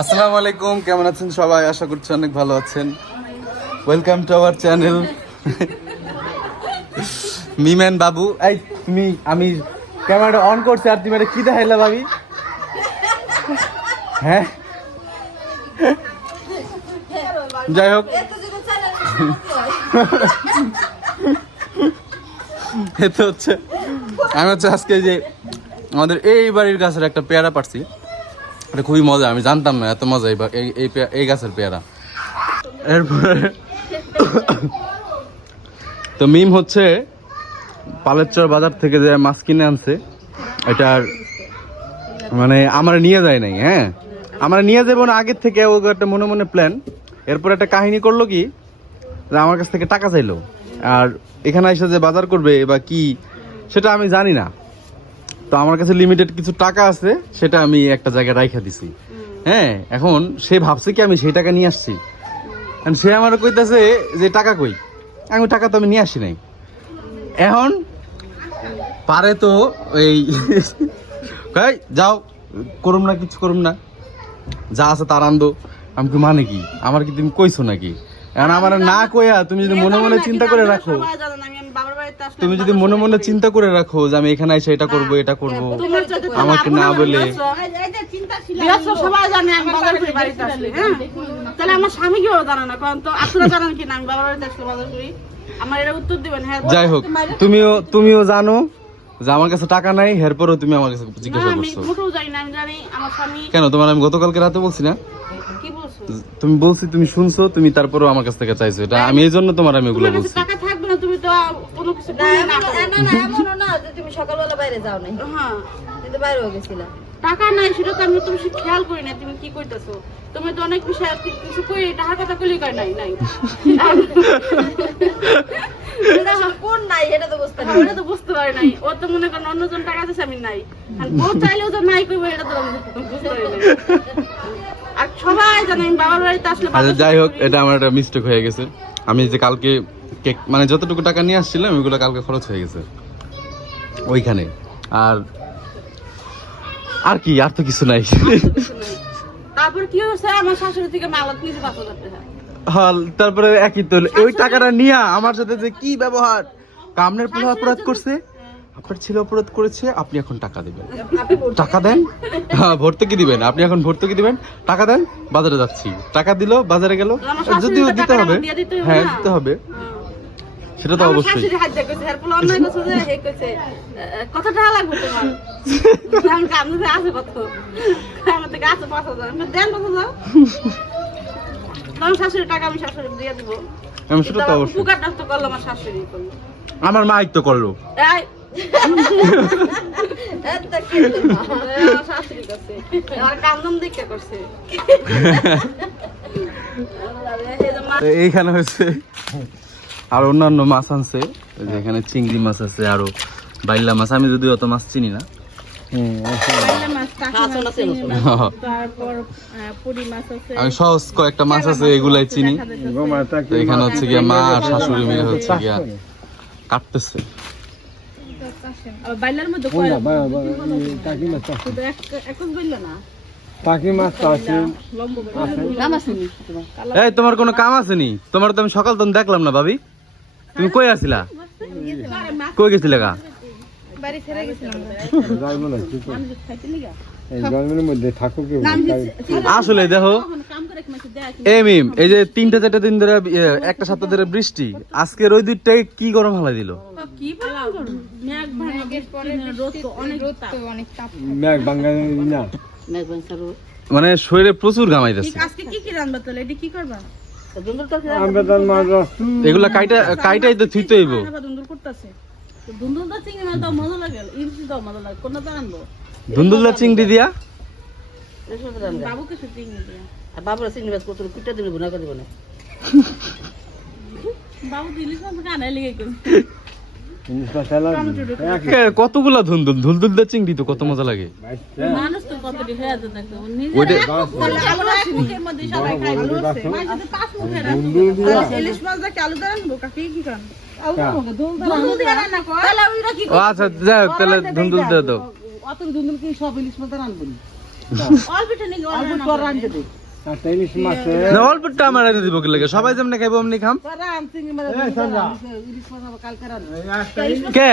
আসসালামু আলাইকুম, কেমন আছেন সবাই? আশা করছি অনেক ভালো আছেন। ওয়েলকাম টু আওয়ার চ্যানেল মিমেন বাবু। এই তুমি, আমি ক্যামেরাটা অন করছি আর তুমি এটা কি দেখাইলা ভাবি? হ্যাঁ, যাই হোক, এতে হচ্ছে আমি হচ্ছে আজকে যে আমাদের এই বাড়ির গাছের একটা পেয়ারা পারছি। এটা খুবই মজা, আমি জানতাম না এত মজা এই গাছের পেয়ারা। এরপরে তো মিম হচ্ছে পালেরচর বাজার থেকে যে মাছ কিনে আনছে, এটার মানে আমার নিয়ে যায় নাই। হ্যাঁ, আমরা নিয়ে যাবো না আগের থেকে, ও একটা মনে মনে প্ল্যান। এরপর একটা কাহিনী করলো কি, যে আমার কাছ থেকে টাকা চাইলো, আর এখানে এসে যে বাজার করবে বা কি সেটা আমি জানি না। তো আমার কাছে লিমিটেড কিছু টাকা আছে, সেটা আমি একটা জায়গায় রাইখা দিছি। হ্যাঁ, এখন সে ভাবছে কি আমি সেই টাকা নিয়ে আসছি, সে আমার কইতাছে যে টাকা কই। আমি টাকা তো আমি নিয়ে আসি নাই। এখন পারে তো এই যাও, করুম না, কিছু করুম না, যা আছে তার আন্দো। আমি কি মানে কি, আমার কি তুমি কইছো নাকি? এখন আমার না কইয়া তুমি যদি মনে মনে চিন্তা করে রাখো, তুমি যদি মনে মনে চিন্তা করে রাখো যে আমি এখানে এসে এটা করবো এটা করবো, আমাকে না বলে। সবাই জানে আমি বাজার করি বাড়িতে আসলে। হ্যাঁ, তাহলে আমার স্বামী কেউ জানে না, কারণ তো আপনারা জানেন কি না আমি বাবার বাড়িতে আসলে বাজার করি। আমার এটা উত্তর দিবেন। হ্যাঁ, যাই হোক, তুমিও জানো যে আমার কাছে টাকা নাই, এরপরও তুমি আমার কাছে জিজ্ঞাসা করছো। আমি মোটেও জানি না, আমি জানি আমার স্বামী। কেন, তোমার আমি গতকালকে রাতে বলছি না? কি বলছো? তুমি বলছি, তুমি শুনছো, তুমি তারপরও আমার কাছ থেকে চাইছো। এটা আমি এই জন্য তোমার আমি ওগুলো বলছি। টাকা থাকবে না, তুমি তো কোনো কিছু না এমনও না যে তুমি সকালবেলা বাইরে যাও নাই। হ্যাঁ, কিন্তু বাইরেও গেছিলা। টাকা নাই সেটা তো আমি তুমি খেয়াল করি না। তুমি কি করতেছো? তুমি তো অনেক বিষয় কিছু কই টাকার কথা কইলি কই নাই নাই কোন নাই এটা তো বুঝতে পারি। এটা তো বুঝতে পারি নাই। ও তো মনে করেন অন্যজন টাকা দিচ্ছে, আমি নাই। আর ও চাইলেও তো নাই কইবো, এটা তো বুঝতে পারি নাই। আর সবাই জানে আমি বাবার বাড়িতে আসলে। আচ্ছা যাই হোক, এটা আমার একটা মিস্টেক হয়ে গেছে। আমি যে কালকে কেক মানে যতটুকু টাকা নিয়ে আসছিলাম ওইগুলো কালকে খরচ হয়ে গেছে ওইখানে। আর কি, আর তো কিছু নাই। তারপর কি হয়েছে, আমার শাশুড়ি থেকে মালত নিজে 5,000 টাকা। হল, তারপরে একই তো ওই টাকাটা নিয়ে আমার সাথে যে কি ব্যবহার, কামনের অপরাধ করছে, আপনার ছেলে অপরাধ করেছে, আপনি এখন টাকা দিবেন, টাকা দেন। হ্যাঁ, ভর্তুকি দিবেন, আপনি এখন ভর্তুকি দিবেন, টাকা দেন, বাজারে যাচ্ছি। টাকা দিল, বাজারে গেল, যদিও দিতে হবে। হ্যাঁ, দিতে হবে, সেটা তো অবশ্যই। কথাটা লাগবে তোমার। আছে কত আমার থেকে আছে 5,000, দেন 5,000। আমার শাশুড়ির টাকা আমি শাশুড়ি দিয়ে দিব। সেটা তো অবশ্যই। উপকারটা তো করলো আমার শাশুড়ি করলো, আমার মা তো করলো। এই এত কি আমার শাশুড়ি করছে, আমার কান্দম দেখে করছে। এইখানে হয়েছে আর অন্যান্য মাছ আনছে, এখানে চিংড়ি মাছ আছে, আরো বাইলা মাছ। আমি যদিও অত মাছ চিনি না। আমি সহজ কয়েকটা মাছ আছে এগুলাই চিনি। তো এখানে হচ্ছে গিয়া মা আর শাশুড়ি মিলে হচ্ছে গিয়া কাটতেছে। এই, তোমার কোনো কাম আছে নি? তোমার তো আমি সকাল তখন দেখলাম না ভাবি, তুমি কই আছিলা? কই গেছিলে গা? আসলে দেখো মিম, এই যে 3-4 দিন ধরে, একটা সপ্তাহ ধরে বৃষ্টি, আজকের ওই দুইটাই কি গরম হালাই দিল। মানে শরীরে প্রচুর ঘামাইতেছে। এগুলা কাইটাই তো থুইতে হইব। ধুন্দুল্লা চিংড়ি দিয়া বাবুরা চিংড়ি মাছ কত কুটা দিলে গুণা করে দিব না। কতগুলা ধুলদুলদা চিংড়ি তো কত মজা লাগে। আচ্ছা যাই হোক, তাহলে ধুন্দুল দিয়ে দাও। অত ধুন্দুল কি সব ইলিশ মাছ রান্না করি? অল্পটা নিয়ে অল্প তোর রাঁধতে দে না অল্পটা আমার এনে দিব কি লাগে সবাই যেমনি খাইবো অমনি খাম তোর রাঁধ চিংড়ি মাছ ইলিশ মাছ আবার কালকে রাঁধ কে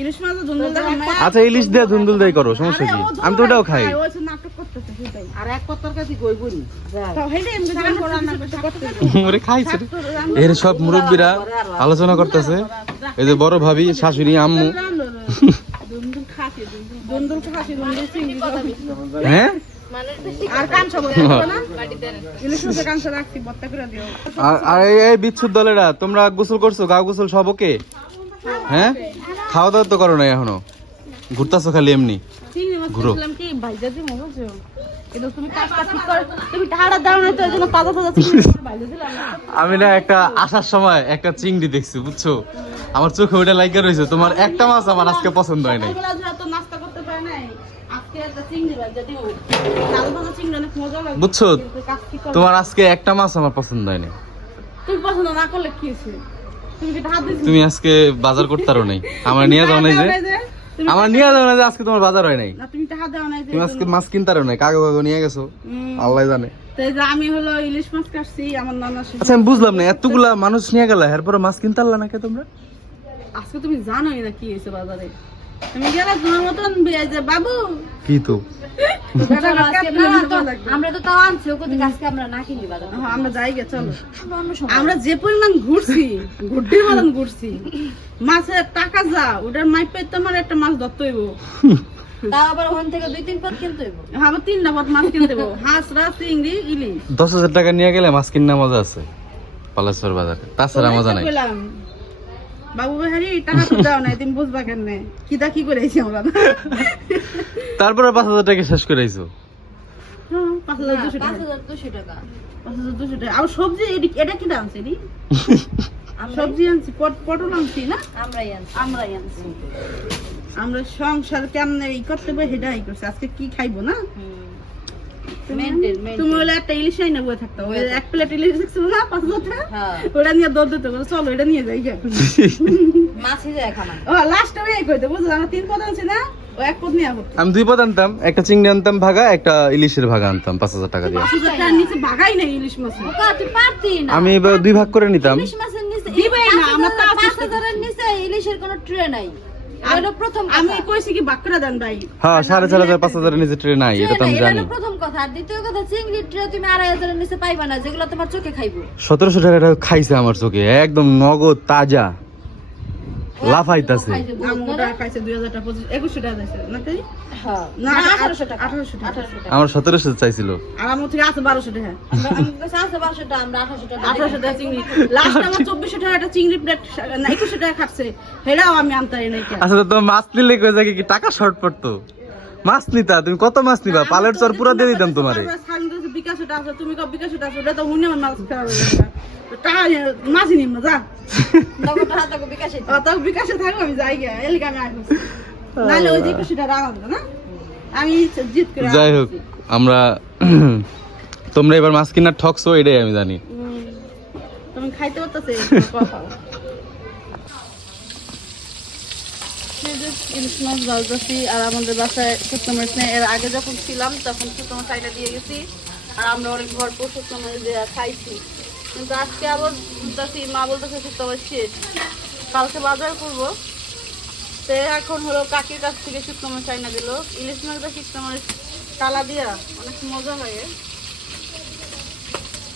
ইলিশ মাছ ধুন্দুল দেখা আচ্ছা ইলিশ দিয়ে ধুন্দুল দিয়ে করো সমস্যা কি আমি তো ওটাও খাই ওই যে নাটক করতেছে সেটাই আর এক পত্তর কাছে গই বলি তো হেডে এমনি গান করা না করতে ওরে খাইছে রে। এর সব মুরব্বীরা আলোচনা করতেছে এই যে বড় ভাবি শাশুড়ি আম্মু ধুন্দুল খাসি ধুন্দুল চিংড়ি কথা হ্যাঁ আর কাঁচা বলে না ইলিশ মাছের কাঁচা রাখছি বত্তা করে দিও আর এই বিচ্ছুর দলেরা তোমরা গোসল করছো গা গোসল সব ওকে হ্যাঁ খাওয়া দাওয়া তো করো না এখনো ঘুরতাছো খালি এমনি চিংড়ি মাছ ঘুরো। বললাম কি ভাইজা দিমু বুঝছো এটা তুমি কাজটা ঠিক করে তুমি টাড়া দাও না তো এজন্য তাজা তাজা চিংড়ি মাছ ভাইজা দিলাম আমি না একটা আসার সময় একটা চিংড়ি দেখছি বুঝছো আমার চোখে ওইটা লাইকা রয়েছে তোমার একটা মাছ আমার আজকে পছন্দ হয় নাই সকালবেলা যা তো নাস্তা করতে পারে নাই আজকে একটা চিংড়ি ভাইজা দিও তাজা তাজা চিংড়ি অনেক মজা লাগে বুঝছো কিন্তু কাজ কি করবে? তোমার আজকে একটা মাছ আমার পছন্দ হয় নাই তুমি পছন্দ না করলে কি হইছে তুমি কি হাত দিছ তুমি আজকে বাজার করতারো নাই আমার নিয়ে যাও নাই যে আমার নিয়ে যাও না যে আজকে তোমার বাজার হয় নাই না তুমি টাকা দাও নাই যে তুমি আজকে মাছ কিনতারো নাই কাগো কাগো নিয়ে গেছো আল্লাহ জানে তো এই যে আমি হলো ইলিশ মাছ কাটছি আমার নানা আচ্ছা আমি বুঝলাম না এতগুলা মানুষ নিয়ে গেল এরপরে মাছ কিনতে পারলা না কে তোমরা আজকে তুমি জানোই না কি হয়েছে বাজারে তুমি গেলে তোমার মতন যে বাবু কি তো আমরা তো তাও আনছি ওকে আজকে আমরা না কিনলি বাজার হ্যাঁ, আমরা যাই গে চলো আমরা যে পরিমাণ ঘুরছি ঘুরতে মতন ঘুরছি মাছের টাকা যা ওটার মাইপে তোমার একটা মাছ ধরতে হইব তাও আবার ওখান থেকে 2-3 পথ কিনতে হইব আবার 3 পথ মাছ কিনতে দেবো হাঁসরা চিংড়ি ইলিশ 10,000 টাকা নিয়ে গেলে মাছ কিনা মজা আছে পালাসর বাজারে তাছাড়া মজা নাই বললাম বাবু ভাই টাকা তো দাও নাই তুমি বুঝবা কেন কি করেছি আমরা তারপরে 5,000 টাকা শেষ করে আইছো 5,200 টাকা 5,200 টাকা 5,200 টাকা আর সবজি এটা কি দাম আছে সবজি আনছি পটল আনছি না আমরাই আনছি আমরাই আনছি আমরা সংসার কেমনে ই করতে পারি সেটাই করছি আজকে কি খাইবো না তুমি হলে একটা ইলিশ আইনা বয়ে থাকতো ওই এক প্লেট ইলিশ দেখছিল না 5,000 টাকা হ্যাঁ ওটা নিয়ে দৌড় দিতে বলে চলো এটা নিয়ে যাই এখন মাছই যায় খামান ও লাস্টে ওই কইতে বুঝছো আমরা 3 পদ আনছি না ও এক পদ নিয়ে করতে আমি 2 পদ আনতাম একটা চিংড়ি আনতাম ভাগা একটা ইলিশের ভাগা আনতাম 5,000 টাকা দিয়ে 5,000 টাকার নিচে ভাগাই নাই ইলিশ মাছ ওকা তুই পারতি না আমি এবার 2 ভাগ করে নিতাম ইলিশ মাছের নিচে দিবেই না, আমরা তো 5,000 এর নিচে ইলিশের কোনো ট্রে নাই এটা প্রথম আমি কথা কইছি কি বাক্করা দেন ভাই হ্যাঁ 4,500 5,000 এর নিচে ট্রেন নাই এটা তো আমি এটা জানি হলো প্রথম কথা আর দ্বিতীয় কথা চিংড়ি ট্রে তুমি 2,500 এর নিচে পাইবা না যেগুলো তোমার চোখে খাইবো 1700 টাকা খাইছে আমার চোখে একদম নগদ তাজা লাফাইতাছে আমরা খাইছে 2,000 টাকা 2100 টাকা দিয়েছে না তাই হ্যাঁ না না 1800 টাকা 1800 টাকা আমার 1700 চাইছিল আর আমার থেকে আছে 1200 টাকা আমরা কাছে 1200 টাকা আমরা 1800 টাকা 1800 টাকা চিংড়ি লাস্ট আমার 2400 টাকা একটা চিংড়ি প্লেট না 2100 টাকা খাচ্ছে হেরাও আমি আনতাই নাই কেন আচ্ছা তো মাছ নিলে কই যায় কি টাকা শর্ট পড়তো মাছ নিতা তুমি কত মাছ নিবা পালের চর পুরো দিয়ে দিতাম তোমারে বিকাশ টাকা আছে তুমি কব বিকাশ টাকা আছে ওটা তো হুনে আমার মাছ খাওয়া টাকা মাছ নিম না যা নগদ হাতে বিকাশে তো বিকাশে থাকো আমি যাই গে এলিকা আমি আইছি নালে ওই যে 2100 টাকা রাখা না আমি জিত করে যাই হোক আমরা তোমরা এবার মাছ কিনা ঠকছো এটাই আমি জানি তুমি খাইতে পারতেছে কথা ইলিশ মাছ ভাজতেছি আর আমাদের বাসায় শুকনো মাছ নেই এর আগে যখন ছিলাম তখন শুকনো মাছ চাইটা দিয়ে গেছি আর আমরা অনেক ভরপুর শুকনো মাছ দিয়ে খাইছি কিন্তু আজকে আবার বলতেছি মা বলতেছে শুকনো মাছ শেষ কালকে বাজার করবো তো এখন হলো কাকির কাছ থেকে শুকনো মাছ চাইনা দিল ইলিশ মাছ বা শুকনো মাছ কালা দিয়া অনেক মজা লাগে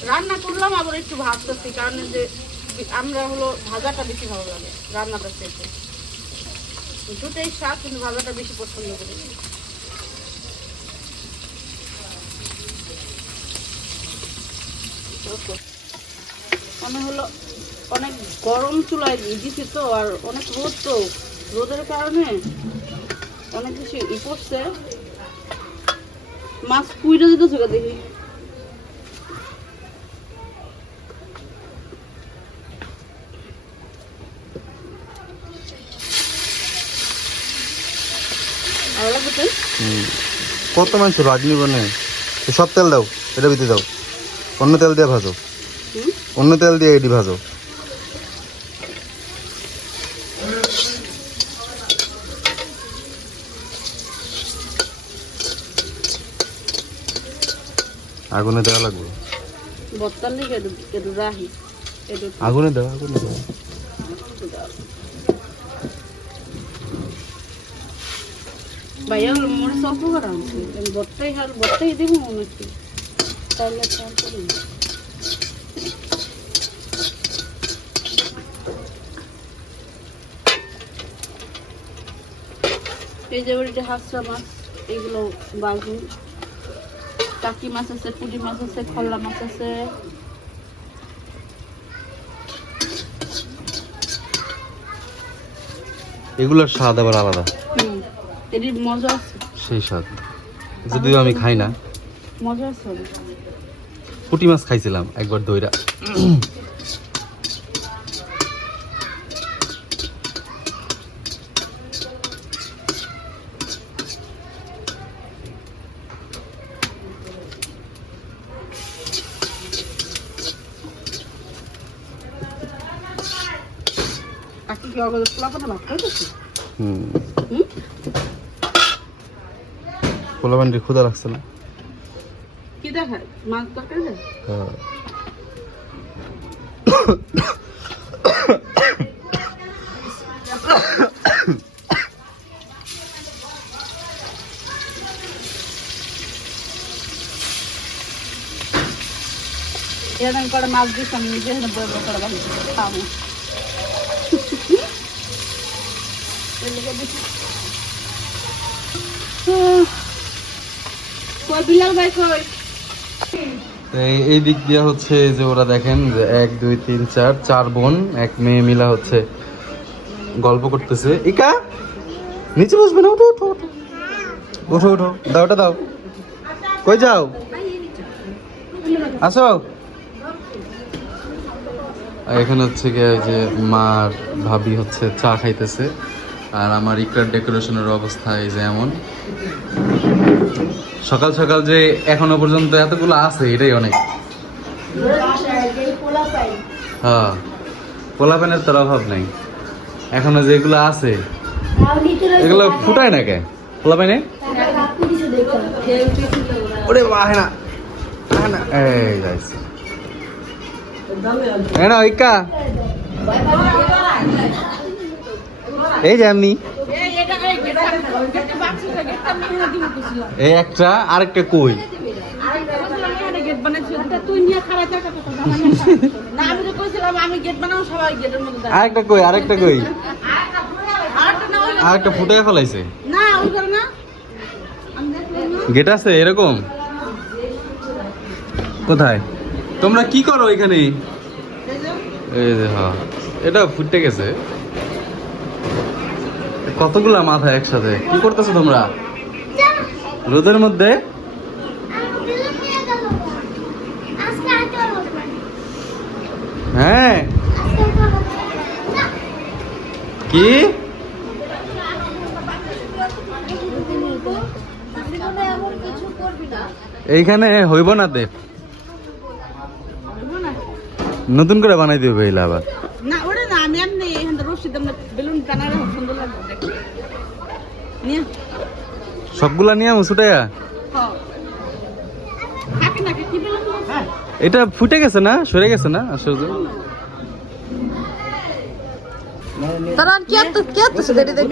রান্না করলাম আবার একটু ভাজতেছি কারণ যে আমরা হলো ভাজাটা বেশি ভালো লাগে রান্নাটা চেয়েছে দুটোই শাক কিন্তু ভাজাটা বেশি পছন্দ করি মানে হলো অনেক গরম চুলায় দিছি তো আর অনেক রোদ তো রোদের কারণে অনেক বেশি ই পড়ছে মাছ পুইটা দিতেছে দেখি কত মাংস রাগনি বনে সব তেল দাও এটা ভিতরে দাও অন্য তেল দিয়ে ভাজো অন্য তেল দিয়ে এটি ভাজো আগুনে দেওয়া লাগবে। বর্তার লিগে একটু রাহি একটু আগুনে দেওয়া, আগুনে দেওয়া। ভাইয়া হলো মনে অল্প করে আনছি আমি বর্তাই দিব মনে হচ্ছে তাহলে চাল করি এই যে বাড়িতে হাঁসরা মাছ এগুলো বাজু টাকি মাছ আছে, পুঁটি মাছ আছে, খল্লা মাছ আছে। এগুলোর স্বাদ আবার আলাদা, এর মজা আছে, সেই স্বাদ। যদিও আমি খাই না, মজা আছে অনেক। পুঁটি মাছ খাইছিলাম একবার দইরা। কাকি কি অগদ পোলাপানা ভাত খাইতেছে? পোলাপানটির ক্ষুধা লাগছে না? কি দেখায় মাছ তরকারি দেয়? এরকম করে মাছ দিচ্ছি আমি নিজে বড় বড় করে বানিয়ে খাবো। কই বিলাল ভাই কই? এই দিক দিয়ে হচ্ছে যে ওরা দেখেন যে 1 2 3 4 4 বোন, এক মেয়ে মিলা হচ্ছে গল্প করতেছে। ইকা নিচে বসবে না, ওঠো ওঠো ওঠো ওঠো ওঠো, দাও ওটা দাও। কই যাও? আসো। আর এখানে হচ্ছে গিয়ে যে মার ভাবি হচ্ছে চা খাইতেছে, আর আমার ইকরার ডেকোরেশনের অবস্থা এই যে এমন। সকাল সকাল যে এখনো পর্যন্ত এতগুলো আছে এটাই অনেক। হ্যাঁ, পোলাপানের তোর অভাব নাই। এখনো যেগুলো আছে এগুলো ফুটায় না কে পোলাপানে? ওরে বাহ না না, এই যাইছে না ইকা, এই যে আমি এই একটা আরেকটা কই আরেকটা কই আরেকটা কই আরেকটা ফুটে ফেলাইছে। গেট আছে এরকম? কোথায়? তোমরা কি করো এখানে? এই যে হ্যাঁ, এটা ফুটে গেছে। কতগুলা মাথা একসাথে, কি করতেছো তোমরা রোদের মধ্যে? হ্যাঁ কি এইখানে হইব না দে, নতুন করে বানাই দিবে এইলা আবার। না ওরে না, আমি এমনি এখান থেকে রশি দাম বেলুন টানারে সুন্দর লাগবে দেখতে। নিয়ে সবগুলা নিয়ে মুছুটাইয়া থাকি না কি বেলুন? এটা ফুটে গেছে না, সরে গেছে না আসলে? তারা কি এত সেটা দেখে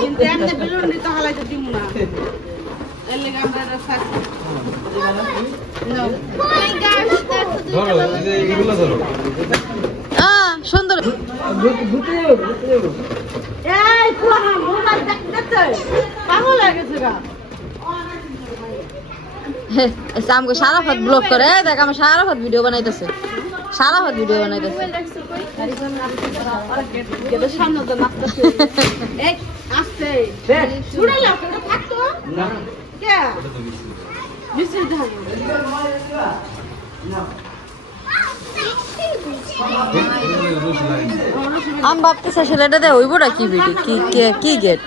কিন্তু এমনি বেলুন দিতে হালাইতে দিব না, এর লাগি আমরা এটা সাথে ধরো এগুলো ধরো। সুন্দর। এই পুরা মোবাইল দেখতে পাগল হয়ে গেছে গা। আমাকে সারাফাত ব্লগ করে, দেখ আমার সারাফাত ভিডিও বানাইতেছে, সারাফাত ভিডিও বানাইতেছে। গেটের সামনে তো নাচতেছে। এই আসছে ছুড়ে লাও এটা থাকতো না কে মিছিল দাও। আমি ভাবতেছি আসলে এটা হইবটা কি ভিডিও, কি গেট,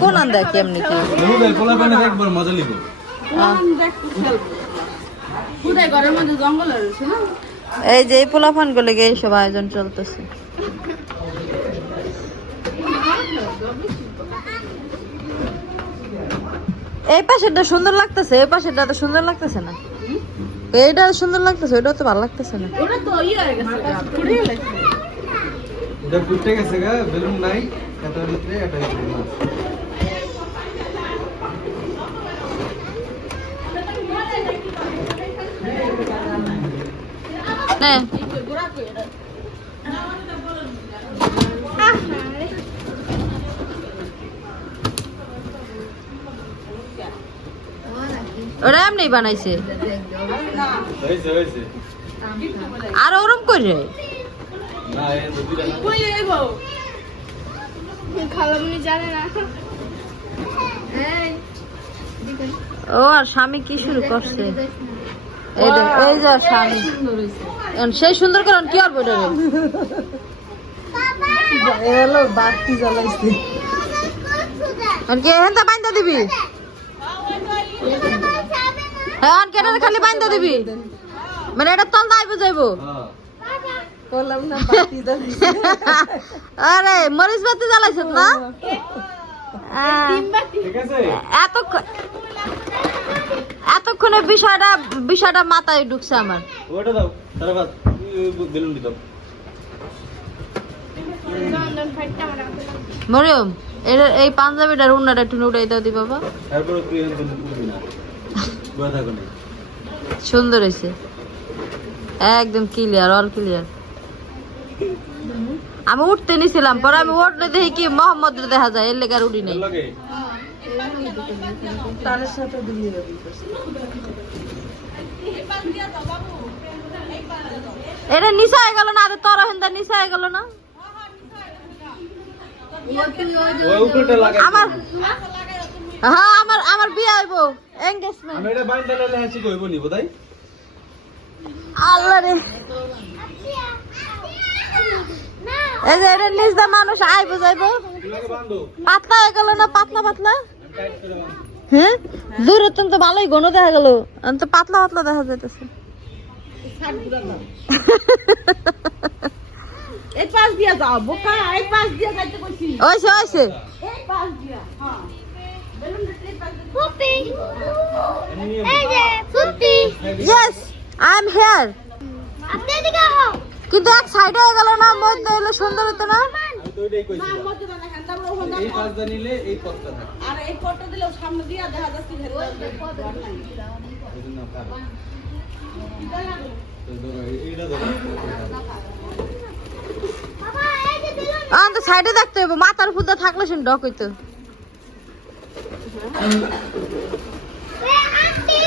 কোন আন্দা কেমনি কি একবার মজা লিব। ঘরের মধ্যে জঙ্গল রয়েছে না, এই যে এই পোলাফান গুলো এই সব আয়োজন চলতেছে। এই পাশেরটা সুন্দর লাগতেছে, এই পাশেরটা তো সুন্দর লাগতেছে না। এইটা সুন্দর লাগতেছে, ওইটা তো ভালো লাগতেছে না। ওটা তো ইয়ে হয়ে গেছে পুড়ে গেছে। এটা ফুটে গেছে গা, বেলুন নাই, এটার ভিতরে এটা ভিতরে না। নে ওরা এমনি বানাইছে, হয়েছে হয়েছে আর ওরম করে না, এই দুইটা না। কই যাইবো? খালামুনি জানে না। ও আর স্বামী কি শুরু করছে, এই যে এই যে স্বামী এখন সেই সুন্দর করেন কি আর বইটা এলো বাতি জ্বালাইছে। আর কি হেনটা বাইন্দা দিবি, হ্যাঁ কেটে খালি বাইন্দা দিবি, মানে এটা তল দাইবো যাইবো। হ্যাঁ বললাম না বাতি জ্বালাইছে। আরে মরিচ বাতি জ্বালাইছ না? ঠিক আছে। এতক্ষণে বিষয়টা মাথায় ঢুকছে আমার। ওটা দাও, তার বাদ বেলুন দিতাম। মরিয়ম এই পাঞ্জাবিটার উন্নাটা একটু উড়াই দাও দি বাবা, তারপরে তুই এখন করবি না, বয়ে থাকো না। সুন্দর হয়েছে একদম ক্লিয়ার, অল ক্লিয়ার। আমি উঠতে নিছিলাম, পরে আমি উঠলে দেখি কি মোহাম্মদ দেখা যায়, এর লেগে আর উঠি নেই। লাগে তারের সাথে দিয়ে দেবি। এটা নিচা হয়ে গেল না, আরে তোর হেন্দা নিচা হয়ে গেল না ওই উপরটা লাগা। আমার। হ্যাঁ আমার বিয়ে হইব, এনগেজমেন্ট। আমি এটা বাইন্দা লাইলে হাসি কইব নি বোধহয়। আল্লাহ রে, এই যে এটা নিচ দা মানুষ আইবো যাইবো, লাগে বান্ধো, পাতলা হয়ে গেল না, পাতলা পাতলা। টাইট করে বান্ধো। হ্যাঁ দূর তো ভালোই ঘন দেখা গেল, তো পাতলা পাতলা দেখা যাইতেছে। এই পাশ দিয়া যাও বোকা, এই পাশ দিয়া যাইতে কইছি। ওইছে ওইছে এই পাশ দিয়া, হ্যাঁ বেলুনটা এই পাশ দিয়া। পুপি এই যে Pupi yes I am here. আপনি এদিকে আও। কিন্তু এক সাইডে হয়ে গেল না, মধ্যে হলে সুন্দর হতো না। আমি তো ওইটাই কইছি। না মধ্যে না দেখেন, তারপর ওখানে এই পাঁচটা নিলে এই পথটা থাকে। আর এই ফটো দিলে সামনে দিয়া দেখা যাচ্ছে ভেতরে এজন্য পারো। তো ধরো এইটা ধরো। বাবা এই যে বেলুন। তো সাইডে দেখতে হইব, মাথার ফুলটা থাকলে সে ডক হইতো। এ আন্টি